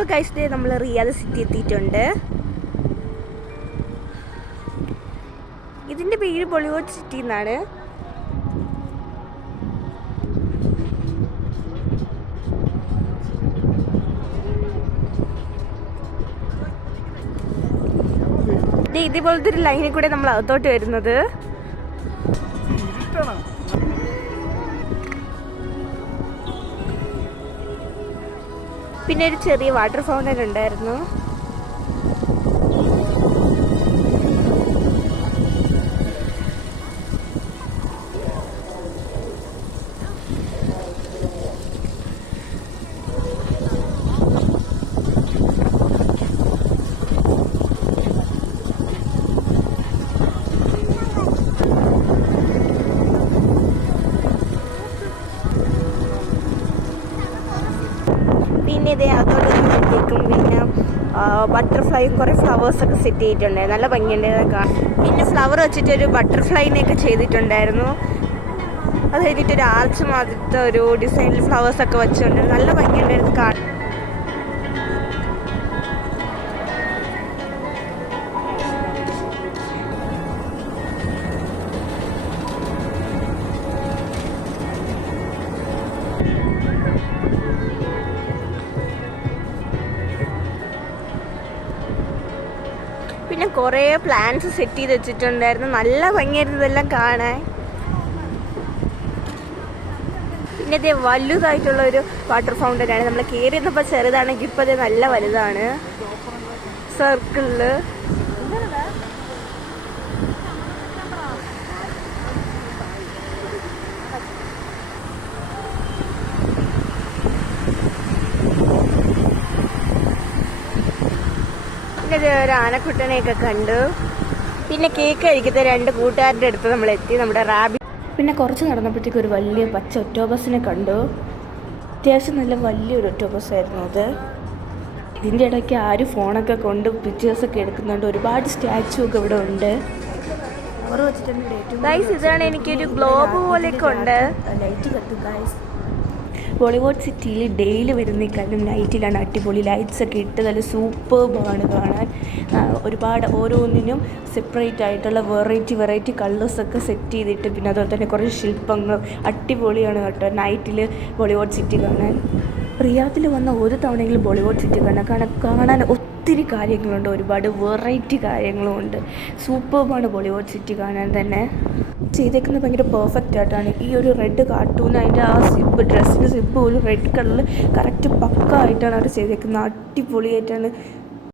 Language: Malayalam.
അപ്പോൾ ഗൈസ് നമ്മൾ റിയാദ് സിറ്റി എത്തിയിട്ടുണ്ട്. ഇതിൻ്റെ പേര് ബോളിവുഡ് സിറ്റി എന്നാണ്. ഇതേപോലത്തെ ഒരു ലൈനിൽ കൂടെ നമ്മൾ അകത്തോട്ട് വരുന്നത്. പിന്നെ ഒരു ചെറിയ വാട്ടർ ഫൗണ്ടൻ ഉണ്ടായിരുന്നു. പിന്നെ ഇതേ അതോടൊപ്പം പിന്നെ ബട്ടർഫ്ലൈയും കുറേ ഫ്ലവേഴ്സൊക്കെ സെറ്റ് ചെയ്തിട്ടുണ്ടായിരുന്നു. നല്ല ഭംഗിയുണ്ടായിരുന്നു കാണാൻ. പിന്നെ ഫ്ലവർ വെച്ചിട്ടൊരു ബട്ടർഫ്ലൈനെയൊക്കെ ചെയ്തിട്ടുണ്ടായിരുന്നു. അത് കഴിഞ്ഞിട്ടൊരു ആർച്ച് മാതിരത്തെ ഒരു ഡിസൈനിൽ ഫ്ലവേഴ്സൊക്കെ വെച്ചിട്ടുണ്ടായിരുന്നു. നല്ല ഭംഗിയുണ്ടായിരുന്നു കാണാൻ. പിന്നെ കുറേ പ്ലാന്റ്സ് സെറ്റ് ചെയ്ത് വെച്ചിട്ടുണ്ടായിരുന്നു. നല്ല ഭംഗിയായിരുന്നു ഇതെല്ലാം കാണാൻ. പിന്നെ ഇത് വലുതായിട്ടുള്ള ഒരു വാട്ടർ ഫൗണ്ടനാണ്. നമ്മൾ കയറിയപ്പോൾ ചെറുതാണെങ്കിൽ ഇപ്പോൾ അത് നല്ല വലുതാണ്. സർക്കിളില് ഒരു ആനക്കുട്ടനെയൊക്കെ കണ്ടു. പിന്നെ കേക്ക് കഴിക്കുന്ന 2 കൂട്ടുകാരുടെ അടുത്ത് നമ്മൾ എത്തി, നമ്മുടെ റാബിറ്റ്. പിന്നെ കുറച്ച് നടന്നപ്പോഴത്തേക്ക് ഒരു വലിയ പച്ച ഒറ്റോബസിനെ കണ്ടു. അത്യാവശ്യം നല്ല വലിയൊരു ഒറ്റോബസ് ആയിരുന്നു അത്. ഇതിൻ്റെ ഇടയ്ക്ക് ആരും ഫോണൊക്കെ കൊണ്ട് പിക്ചേഴ്സൊക്കെ എടുക്കുന്നുണ്ട്. ഒരുപാട് സ്റ്റാച്ചു ഒക്കെ ഇവിടെ ഉണ്ട്. ഗൈസ്, ഇതാണ് എനിക്കൊരു ഗ്ലോബ് പോലെയൊക്കെ ഉണ്ട്. ലൈറ്റ് കത്തും ഗൈസ്. ബോളിവുഡ് സിറ്റിയിൽ ഡെയിലി വരുന്നേക്കാളും നൈറ്റിലാണ് അടിപൊളി. ലൈറ്റ്സൊക്കെ ഇട്ട് നല്ല സൂപ്പർബാണ് കാണാൻ. ഒരുപാട് ഓരോന്നിനും സെപ്പറേറ്റ് ആയിട്ടുള്ള വെറൈറ്റി കളേഴ്സൊക്കെ സെറ്റ് ചെയ്തിട്ട്, പിന്നെ അതുപോലെ തന്നെ കുറേ ശില്പങ്ങൾ. അടിപൊളിയാണ് കേട്ടോ നൈറ്റിൽ ബോളിവുഡ് സിറ്റി കാണാൻ. റിയാദിൽ വന്ന ഒരു തവണയെങ്കിലും ബോളിവുഡ് സിറ്റി കാണാൻ ഒത്തിരി കാര്യങ്ങളുണ്ട്. ഒരുപാട് വെറൈറ്റി കാര്യങ്ങളും ഉണ്ട്. സൂപ്പർബാണ് ബോളിവുഡ് സിറ്റി കാണാൻ തന്നെ. ചെയ്തേക്കുന്നത് ഭയങ്കര പെർഫെക്റ്റ് ആയിട്ടാണ്. ഈ ഒരു റെഡ് കാർട്ടൂൺ, അതിൻ്റെ ആ ഡ്രസ്സിൻ്റെ സിബ് പോലും റെഡ് കളറിൽ കറക്റ്റ് പക്ക ആയിട്ടാണ് അവർ ചെയ്തേക്കുന്നത്. അടിപൊളിയായിട്ടാണ്